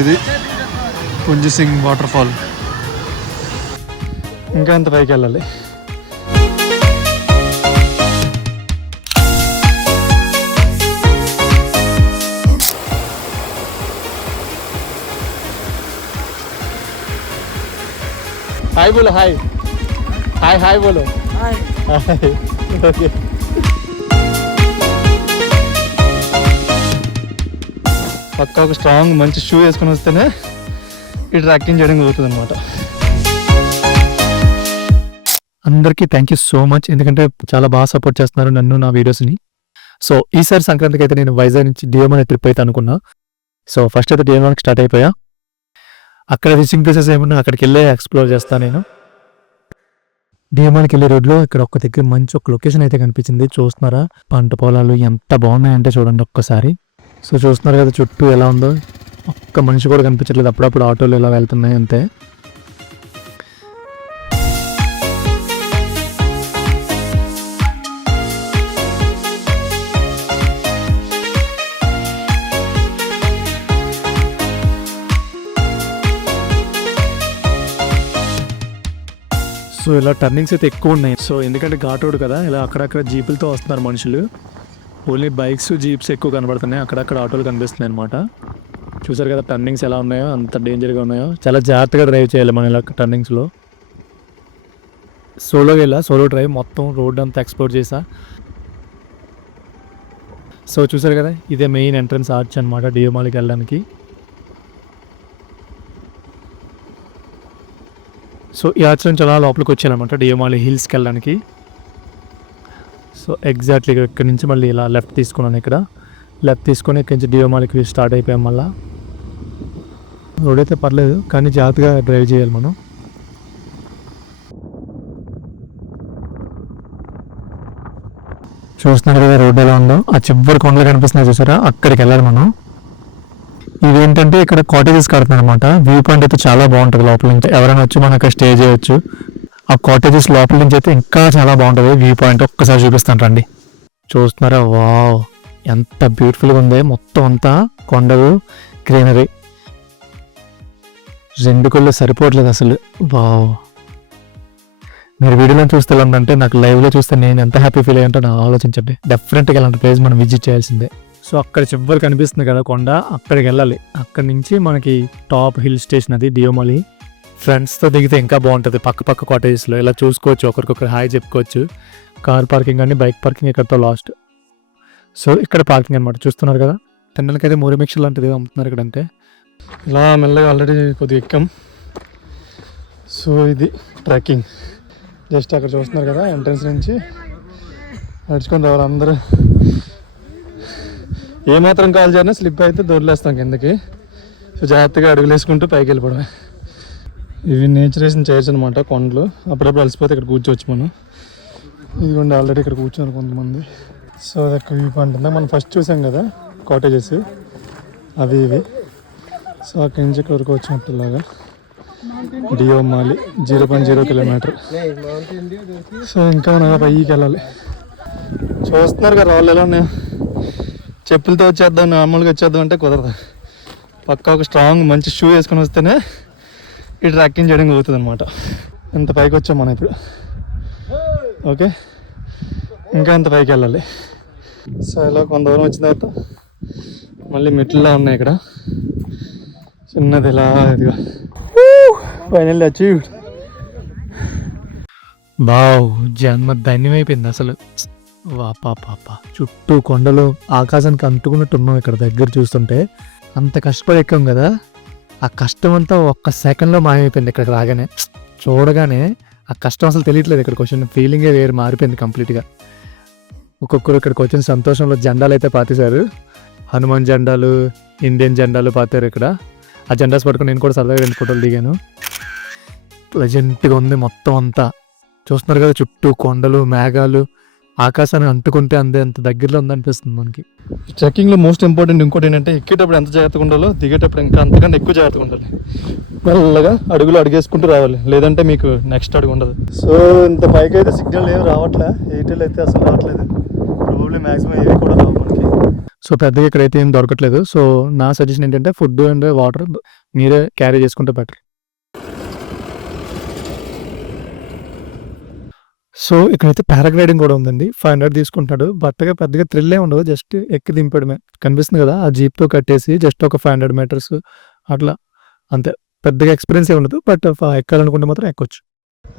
ఇది Punj Singh water fall. ఇంకా అంత పైకి వెళ్ళాలి. హాయ్ బోలో, హాయ్ హాయ్ హాయ్ బోలో. Hi okay. పక్క ఒక స్ట్రాంగ్ మంచి షూ వేసుకొని వస్తేనే ఈ ట్రాకింగ్ చేయడం అవుతుంది అనమాట. అందరికీ థ్యాంక్ యూ సో మచ్, ఎందుకంటే చాలా బాగా సపోర్ట్ చేస్తున్నారు నన్ను, నా వీడియోస్ని. సో ఈసారి సంక్రాంతికి అయితే నేను వైజాగ్ నుంచి డిఎంఆర్ ట్రిప్ అయితే అనుకున్నా. సో ఫస్ట్ అయితే డిఎంఆర్కి స్టార్ట్ అయిపోయా. అక్కడ విజిటింగ్ ప్లేసెస్ ఏమన్నా అక్కడికి వెళ్ళి ఎక్స్ప్లోర్ చేస్తాను నేను. డిఎంఆర్కి వెళ్ళే రోడ్లో ఇక్కడ ఒక్క దగ్గర మంచి ఒక లొకేషన్ అయితే కనిపించింది. చూస్తున్నారా, పంట పొలాలు ఎంత బాగున్నాయంటే చూడండి ఒక్కసారి. సో చూస్తున్నారు కదా చుట్టూ ఎలా ఉందో, ఒక్క మనిషి కూడా కనిపించట్లేదు. అప్పుడప్పుడు ఆటోలు ఇలా వెళ్తున్నాయి అంతే. సో ఇలా టర్నింగ్స్ అయితే ఎక్కువ ఉన్నాయి. సో ఎందుకంటే ఘాట్ రోడ్ కదా, ఇలా అక్కడక్కడ జీపులతో వస్తున్నారు మనుషులు. ఓన్లీ బైక్స్ జీప్స్ ఎక్కువ కనబడుతున్నాయి, అక్కడక్కడ ఆటోలు కనిపిస్తున్నాయి అనమాట. చూసారు కదా టర్నింగ్స్ ఎలా ఉన్నాయో, అంత డేంజర్గా ఉన్నాయో. చాలా జాగ్రత్తగా డ్రైవ్ చేయాలి మనం ఇలా టర్నింగ్స్లో. సోలో డ్రైవ్ మొత్తం రోడ్ అంతా ఎక్స్ప్లోర్ చేసా. సో చూసారు కదా ఇదే మెయిన్ ఎంట్రన్స్ ఆర్చ్ అనమాట డిఎంఆర్కి వెళ్ళడానికి. సో ఈ ఆర్చ్ నుంచి అలా లోపలికి వచ్చేయాలన్నమాట డిఎంఆర్ హిల్స్కి వెళ్ళడానికి. సో ఎగ్జాక్ట్లీ ఇక్కడ నుంచి మళ్ళీ ఇలా లెఫ్ట్ తీసుకున్నాను. ఇక్కడ లెఫ్ట్ తీసుకొని ఇక్కడి నుంచి డిఎంఆర్కి స్టార్ట్ అయిపోయాం. మళ్ళీ రోడ్ అయితే పర్లేదు, కానీ జాగ్రత్తగా డ్రైవ్ చేయాలి మనం. చూస్తున్నారు కదా రోడ్ ఎలా ఉందో, ఆ చివరి కొండలు కనిపిస్తున్నాయి చూసారా, అక్కడికి వెళ్ళాలి మనం. ఇవేంటంటే ఇక్కడ కాటేజెస్ కడుతున్నారు అనమాట. వ్యూ పాయింట్ అయితే చాలా బాగుంటుంది లోపల నుంచి. ఎవరైనా వచ్చి మనం అక్కడ స్టే చేయొచ్చు. ఆ కాటేజెస్ లోపల నుంచి అయితే ఇంకా చాలా బాగుంటుంది వ్యూ పాయింట్. ఒక్కసారి చూపిస్తాను రండి. చూస్తున్నారా, వావ్ ఎంత బ్యూటిఫుల్గా ఉంది. మొత్తం అంతా కొండలు, గ్రీనరీ, రెండు కళ్ళు సరిపోవట్లేదు అసలు. వావ్, మీరు వీడియోలో చూస్తే ఎలా ఉందంటే, నాకు లైవ్లో చూస్తే నేను ఎంత హ్యాపీ ఫీల్ అయ్యంటో నాకు ఆలోచించండి. డెఫినెట్గా ఇలాంటి ప్లేస్ మనం విజిట్ చేయాల్సిందే. సో అక్కడ చివరి కనిపిస్తుంది కదా కొండ, అక్కడికి వెళ్ళాలి. అక్కడి నుంచి మనకి టాప్ హిల్ స్టేషన్ అది డియోమలి. ఫ్రెండ్స్తో దిగితే ఇంకా బాగుంటుంది. పక్క కాటేజెస్లో ఇలా చూసుకోవచ్చు, ఒకరికొకరు హాయ్ చెప్పుకోవచ్చు. కార్ పార్కింగ్ కానీ బైక్ పార్కింగ్ ఇక్కడతో లాస్ట్. సో ఇక్కడ పార్కింగ్ అనమాట. చూస్తున్నారు కదా, తినడానికైతే మోరిమిక్స్ లాంటిది అమ్ముతున్నారు ఇక్కడ. అంతే ఇలా మెల్లగా ఆల్రెడీ కొద్దిగా ఎక్కాం. సో ఇది ట్రెక్కింగ్. జస్ట్ అక్కడ చూస్తున్నారు కదా ఎంట్రన్స్ నుంచి నడుచుకొని రావాలి అందరూ. ఏమాత్రం కాల్ చేయాలన్నా స్లిప్ అయితే దొరిలేస్తాం కిందకి. సో జాగ్రత్తగా అడుగులు వేసుకుంటూ పైకి వెళ్ళిపోవడమే. ఇవి నేచరేషన్ చైర్స్ అనమాట, కొండలు. అప్పుడప్పుడు అలసిపోతే ఇక్కడ కూర్చోవచ్చు మనం. ఇదిగోండి ఆల్రెడీ ఇక్కడ కూర్చోరు కొంతమంది. సో అది అక్కడ వ్యూ పాయింట్ ఉంది. మనం ఫస్ట్ చూసాం కదా కాటేజెస్, అవి ఇవి. సో అక్కడి నుంచి ఇక్కడ వరకు వచ్చినట్టులాగా డియోమాలి 0.0 కిలోమీటర్. సో ఇంకా మనం పైకి వెళ్ళాలి. చూస్తున్నారు కదా రాళ్ళు ఎలా ఉన్నాయో. చెప్పులతో వచ్చేద్దాం, నార్మల్గా వచ్చేద్దాం అంటే కుదరదు. పక్క ఒక స్ట్రాంగ్ మంచి షూ వేసుకొని వస్తేనే ఈ ట్రాకింగ్ చేయడం అవుతుంది అనమాట. ఎంత పైకి వచ్చాం మనం ఇప్పుడు. ఓకే, ఇంకా అంత పైకి వెళ్ళాలి. సో ఇలా కొంత దూరం వచ్చిన తర్వాత మళ్ళీ మెట్లులా ఉన్నాయి ఇక్కడ చిన్నది ఇలా. ఇదిగా ఫైనల్లీ అచీవ్డ్. వావ్, జన్మ ధన్యమైపోయింది అసలు. వా పాప, చుట్టూ కొండలు ఆకాశానికి అంటుకున్నట్టు ఉన్నాం ఇక్కడ దగ్గర చూస్తుంటే. అంత కష్టపడి ఎక్కాం కదా, ఆ కష్టం అంతా ఒక్క సెకండ్లో మాయమైపోయింది ఇక్కడికి రాగానే. చూడగానే ఆ కష్టం అసలు తెలియట్లేదు. ఇక్కడికి వచ్చిన ఫీలింగే వేరు, మారిపోయింది కంప్లీట్గా. ఒక్కొక్కరు ఇక్కడికి వచ్చిన సంతోషంలో జెండాలు అయితే పాతేశారు. హనుమాన్ జెండాలు, ఇండియన్ జెండాలు పాతారు ఇక్కడ. ఆ జెండాస్ పట్టుకుని నేను కూడా సరదాగా 2 ఫోటోలు దిగాను. ప్లెజెంట్గా ఉంది మొత్తం అంతా. చూస్తున్నారు కదా చుట్టూ కొండలు, మేఘాలు, ఆకాశాన్ని అంటుకుంటే అంత దగ్గరలో ఉందనిపిస్తుంది మనకి. ట్రెక్కింగ్లో మోస్ట్ ఇంపార్టెంట్ ఇంకోటి ఏంటంటే, ఎక్కేటప్పుడు ఎంత జాగ్రత్తగా ఉండాలో దిగేటప్పుడు ఇంకా అంతకన్నా ఎక్కువ జాగ్రత్తగా ఉండాలి. మెల్లగా అడుగులు అడిగేసుకుంటూ రావాలి, లేదంటే మీకు నెక్స్ట్ అడుగు ఉండదు. సో ఇంత పైకి అయితే సిగ్నల్ ఏమి రావట్లే. ఎయిర్టెల్ అయితే అసలు రావట్లేదు. ప్రాబ్లీ మ్యాక్సిమం ఏవి కూడా రావు మనకి. సో పెద్దగా ఇక్కడైతే ఏం దొరకట్లేదు. సో నా సజెషన్ ఏంటంటే ఫుడ్ అండ్ వాటర్ మీరే క్యారీ చేసుకుంటే బెటర్. సో ఇక్కడైతే పారాగ్లైడింగ్ కూడా ఉందండి. 500 తీసుకుంటాడు. పెద్దగా థ్రిల్ ఏమి ఉండదు. జస్ట్ ఎక్కి దింపడమే. కనిపిస్తుంది కదా ఆ జీప్తో కట్టేసి జస్ట్ ఒక 500 మీటర్స్ అట్లా అంతే. పెద్దగా ఎక్స్పీరియన్స్ ఏమి ఉండదు. బట్ ఎక్కాలనుకుంటే మాత్రం ఎక్కొచ్చు.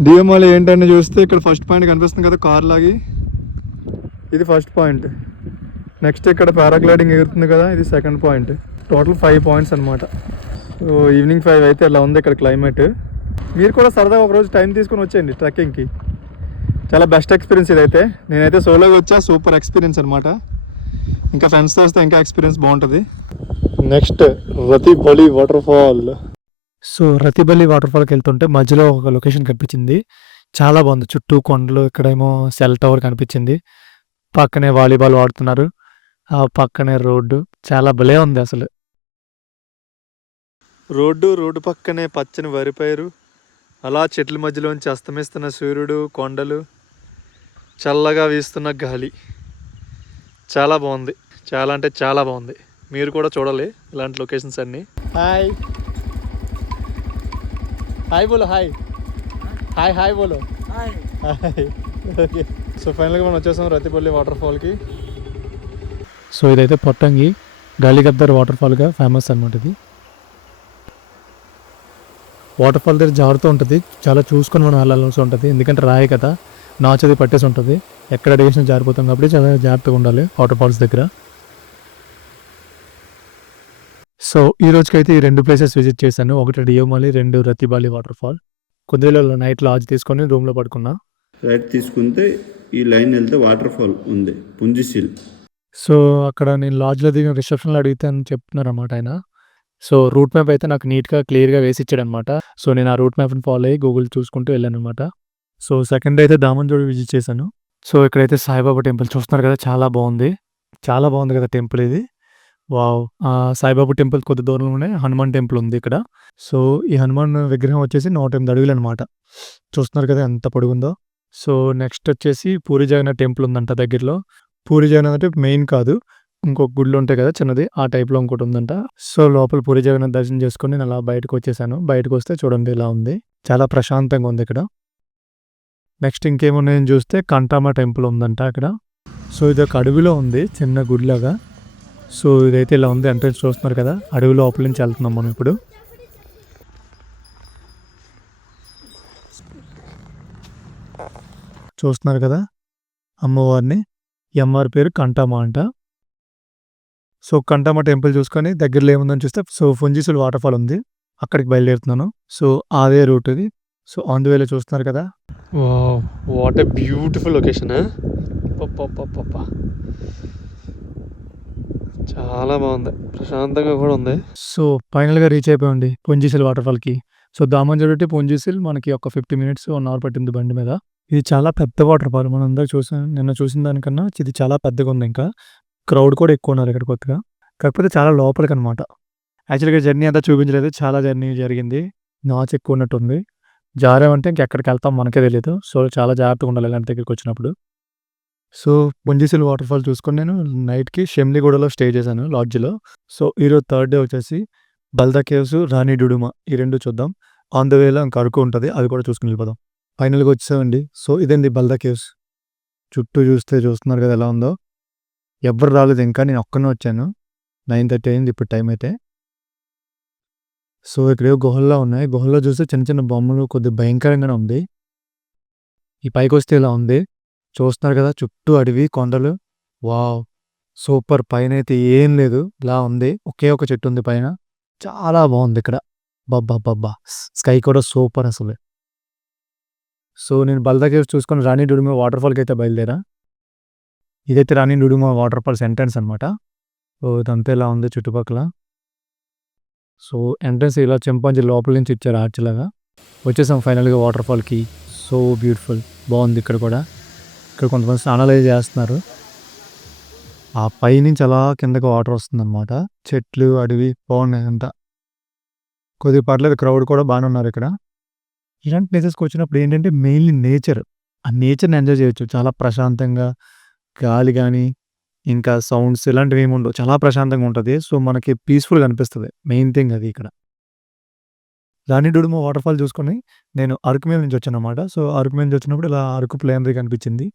డిఎంఆలో ఏంటని చూస్తే ఇక్కడ ఫస్ట్ పాయింట్ కనిపిస్తుంది కదా కార్ లాగి, ఇది ఫస్ట్ పాయింట్. నెక్స్ట్ ఇక్కడ పారాగ్లైడింగ్ ఎగురుతుంది కదా, ఇది సెకండ్ పాయింట్. టోటల్ 5 పాయింట్స్ అనమాట. సో ఈవినింగ్ 5 అయితే ఇలా ఉంది ఇక్కడ క్లైమేట్. మీరు కూడా సరదాగా ఒకరోజు టైం తీసుకుని వచ్చేయండి ట్రెక్కింగ్కి. చాలా బెస్ట్ ఎక్స్పీరియన్స్ ఇదైతే. నేనైతే సోలోగా వచ్చా, సూపర్ ఎక్స్పీరియన్స్ అనమాట. ఇంకా ఫ్రెండ్స్తో వస్తే ఇంకా ఎక్స్పీరియన్స్ బాగుంటుంది. Next Ratibali waterfall. So Ratibali water ఫాల్కి వెళ్తుంటే మధ్యలో ఒక లొకేషన్ కనిపించింది. చాలా బాగుంది. చుట్టూ కొండలు, ఇక్కడేమో సెల్ టవర్ కనిపించింది. పక్కనే వాలీబాల్ ఆడుతున్నారు. ఆ పక్కనే రోడ్డు. చాలా భలే ఉంది అసలు. రోడ్డు పక్కనే పచ్చని వరి పైరు, అలా చెట్ల మధ్యలోంచి అస్తమిస్తున్న సూర్యుడు, కొండలు, చల్లగా వీస్తున్న గాలి. చాలా బాగుంది. చాలా అంటే చాలా బాగుంది. మీరు కూడా చూడాలి ఇలాంటి లొకేషన్స్ అన్నీ. హాయ్ హాయ్ బోలో. హాయ్ హాయ్ హాయ్ బోలో. హాయ్. ఓకే. సో ఫైనల్గా మనం వచ్చేసాం రతిపల్లి వాటర్ ఫాల్కి. సో ఇదైతే పొట్టంగి గాలిగద్దర్ వాటర్ ఫాల్గా ఫేమస్ అనమాట. ఇది వాటర్ ఫాల్ దగ్గర జారుతూ ఉంటుంది. చాలా చూసుకొని మనం వెళ్ళాల్సి ఉంటుంది. ఎందుకంటే రాయి కదా, నాచది పట్టేసి ఉంటుంది. ఎక్కడ అడిగేసిన జారిపోతాం కాబట్టి చాలా జాగ్రత్తగా ఉండాలి వాటర్ ఫాల్స్ దగ్గర. సో ఈ రోజుకైతే ఈ 2 ప్లేసెస్ విజిట్ చేశాను. ఒకటి డియోమాలి, 2 రతిబాలి వాటర్ ఫాల్. కుదిరేలో నైట్ లాడ్జ్ తీసుకొని రూమ్లో పడుకున్నా. రైట్ తీసుకుంటే ఈ లైన్ వెళ్తే వాటర్ ఫాల్ ఉంది, పుంజిసిల్. సో అక్కడ నేను లాడ్జ్లో దిగిన రిసెప్షన్లో అడిగితే అని చెప్తున్నారు అన్నమాట ఆయన. సో రూట్ మ్యాప్ అయితే నాకు నీట్గా క్లియర్గా వేసి ఇచ్చాడనమాట. సో నేను ఆ రూట్ మ్యాప్ని ఫాలో అయ్యి గూగుల్ చూసుకుంటూ వెళ్ళాను అనమాట. సో సెకండ్ అయితే దామన్జోడి విజిట్ చేశాను. సో ఇక్కడైతే సాయిబాబా టెంపుల్ చూస్తున్నారు కదా, చాలా బాగుంది. చాలా బాగుంది కదా టెంపుల్ ఇది. వావ్. సాయిబాబా టెంపుల్ కొద్ది దూరంలోనే హనుమాన్ టెంపుల్ ఉంది ఇక్కడ. సో ఈ హనుమాన్ విగ్రహం వచ్చేసి 108 అడుగులు అనమాట. చూస్తున్నారు కదా ఎంత పొడుగుందో. సో నెక్స్ట్ వచ్చేసి పూరి జగన్నాథ్ టెంపుల్ ఉందంట దగ్గరలో. పూరి జగన్నాథ్ అంటే మెయిన్ కాదు, ఇంకొక గుళ్ళు ఉంటాయి కదా చిన్నది, ఆ టైప్లో ఇంకోటి ఉందంట. సో లోపల పూరి జగన్నాథ్ దర్శనం చేసుకొని నేను అలా బయటకు వచ్చేసాను. బయటకు వస్తే చూడండి ఇలా ఉంది. చాలా ప్రశాంతంగా ఉంది ఇక్కడ. నెక్స్ట్ ఇంకేమున్నాయని చూస్తే కంటామా టెంపుల్ ఉందంట అక్కడ. సో ఇది ఒక అడవిలో ఉంది, చిన్న గుడిలాగా. సో ఇదైతే ఇలా ఉంది. ఎంట్రెన్స్ చూస్తున్నారు కదా, అడవి లోపల నుంచి వెళ్తున్నాం మనం ఇప్పుడు. చూస్తున్నారు కదా అమ్మవారిని. ఈ అమ్మవారి పేరు కంటామా అంట. సో కంటామా టెంపుల్ చూసుకొని దగ్గరలో ఏముందని చూస్తే సో ఫుంజిసుల్ వాటర్ ఫాల్ ఉంది, అక్కడికి బయలుదేరుతున్నాను. సో అదే రూట్ ఇది. సో ఆన్ ది వేలో చూస్తున్నారు కదా. Wow, what a beautiful location. చాలా బాగుంది, ప్రశాంతంగా కూడా ఉంది. సో ఫైనల్గా రీచ్ అయిపోయింది పుంజిసిల్ వాటర్ ఫాల్కి. సో దామన్జోడి టు పుంజిసిల్ మనకి ఒక 50 minutes 1 hour పట్టింది బండి మీద. ఇది చాలా పెద్ద వాటర్ ఫాల్. మనం అందరూ నిన్న చూసిన దానికన్నా ఇది చాలా పెద్దగా ఉంది. ఇంకా క్రౌడ్ కూడా ఎక్కువ ఉన్నారు ఇక్కడ కొత్తగా. కాకపోతే చాలా లోపలికి అనమాట. యాక్చువల్గా జర్నీ అంతా చూపించలేదు, చాలా జర్నీ జరిగింది. నాచ్ ఎక్కువ ఉన్నట్టుంది. జారామంటే ఇంకెక్కడికి వెళ్తాం మనకే తెలియదు. సో చాలా జాగ్రత్తగా ఉండాలి ఇలాంటి దగ్గరికి వచ్చినప్పుడు. సో పుంజిసిల్ వాటర్ ఫాల్ చూసుకొని నేను నైట్కి షెమ్లిగూడలో స్టే చేశాను లాడ్జ్లో. సో ఈరోజు థర్డ్ డే వచ్చేసి బల్దా కేవ్స్, రాణి డుడుమా, ఈ 2 చూద్దాం. ఆన్ ద వేలో ఇంకా అరకు ఉంటుంది, అది కూడా చూసుకుని వెళ్ళిపోదాం. ఫైనల్గా వచ్చామండి. సో ఇదండి బల్దా కేవ్స్. చుట్టూ చూస్తున్నారు కదా ఎలా ఉందో. ఎవ్వరు రాలేదు ఇంకా, నేను ఒక్కనే వచ్చాను. 9:30 అయింది ఇప్పుడు టైం అయితే. సో ఇక్కడ గుహల్లో ఉన్నాయి. గుహల్లో చూస్తే చిన్న చిన్న బొమ్మలు, కొద్దిగా భయంకరంగానే ఉంది. ఈ పైకి వస్తే ఇలా ఉంది. చూస్తున్నారు కదా చుట్టూ అడవి, కొండలు. Wow super. పైన అయితే ఏం లేదు, ఇలా ఉంది. ఒకే ఒక చెట్టు ఉంది పైన. చాలా బాగుంది ఇక్కడ. బబ్బా స్కై కూడా సూపర్ అసలు. సో నేను బల్దా కేవ్స్ చూసుకొని రాణి డుడుమా వాటర్ ఫాల్కి అయితే బయలుదేరా. ఇదైతే రాణి డుడుమా వాటర్ ఫాల్స్ ఎంట్రన్స్ అనమాట. సో ఇదంతా ఇలా ఉంది చుట్టుపక్కల. సో ఎంట్రన్స్ ఇలా చింపాంజీ లోపల నుంచి ఇచ్చారు ఆర్చ్లాగా. వచ్చేసాం ఫైనల్గా వాటర్ ఫాల్కి. సో బ్యూటిఫుల్, బాగుంది ఇక్కడ కూడా. ఇక్కడ కొంతమంది స్నానాలు చేస్తున్నారు. ఆ పైనుంచి అలా కిందకి వాటర్ వస్తుందన్నమాట. చెట్లు, అడవి బాగున్నాయి అంతా. కొద్దిగా పర్లేదు, క్రౌడ్ కూడా బాగానే ఉన్నారు ఇక్కడ. ఇలాంటి ప్లేసెస్కి వచ్చినప్పుడు ఏంటంటే మెయిన్లీ నేచర్. ఆ నేచర్ని ఎంజాయ్ చేయొచ్చు చాలా ప్రశాంతంగా. గాలి కానీ, ఇంకా సౌండ్స్ ఇలాంటివి ఏమి ఉండవు. చాలా ప్రశాంతంగా ఉంటది. సో, మనకి పీస్‌ఫుల్‌గా అనిపిస్తది. మెయిన్ థింగ్ అది ఇక్కడ. రాణిడుడుమ వాటర్‌ఫాల్ చూసుకొని నేను అరకు మీద నుంచి వచ్చాననమాట. సో, అరకు మీద నుంచి వచ్చినప్పుడు ఇలా అరకు ప్లేనరీ కనిపించింది.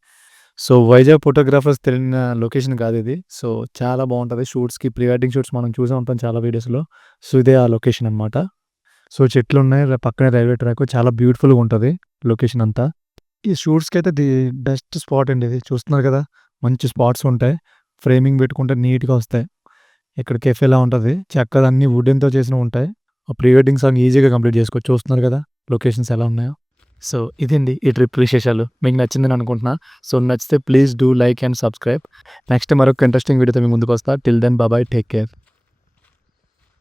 సో, వైజాగ్ ఫోటోగ్రాఫర్స్ తెలియని లొకేషన్ కాదిది. సో, చాలా బావుంటది. షూట్స్‌కి ప్రీ వెడ్డింగ్ షూట్స్ మనం చూసే ఉంటాం చాలా వీడియోస్‌లో. సో, ఇదే ఆ లొకేషన్ అనమాట. సో, చెట్లున్నాయి. పక్కనే రైల్వే ట్రాక్ చాలా బ్యూటిఫుల్‌గా ఉంటది లొకేషన్ అంతా. ఈ షూట్స్‌కైతే బెస్ట్ స్పాట్ అండి ఇది. చూస్తున్నారు కదా! మంచి స్పాట్స్ ఉంటాయి. ఫ్రేమింగ్ పెట్టుకుంటే నీట్‌గా వస్తాయి. ఇక్కడ కెఫేలా ఉంటది. చెక్కదన్నీ వుడెన్‌తో చేసినవి ఉంటాయి. ఆ ప్రీ వెడ్డింగ్ సాంగ్ ఈజీగా కంప్లీట్ చేసుకోవచ్చు. చూస్తున్నారు కదా! లొకేషన్స్ ఎలా ఉన్నాయో. సో, ఇదండి ఈ ట్రిప్ విశేషాలు. మీకు నచ్చిందని అనుకుంటున్నా. సో, నచ్చితే please do like and subscribe. Next మరొక ఇంట్రెస్టింగ్ వీడియోతో మీ ముందుకొస్తా. Till then bye. Take care.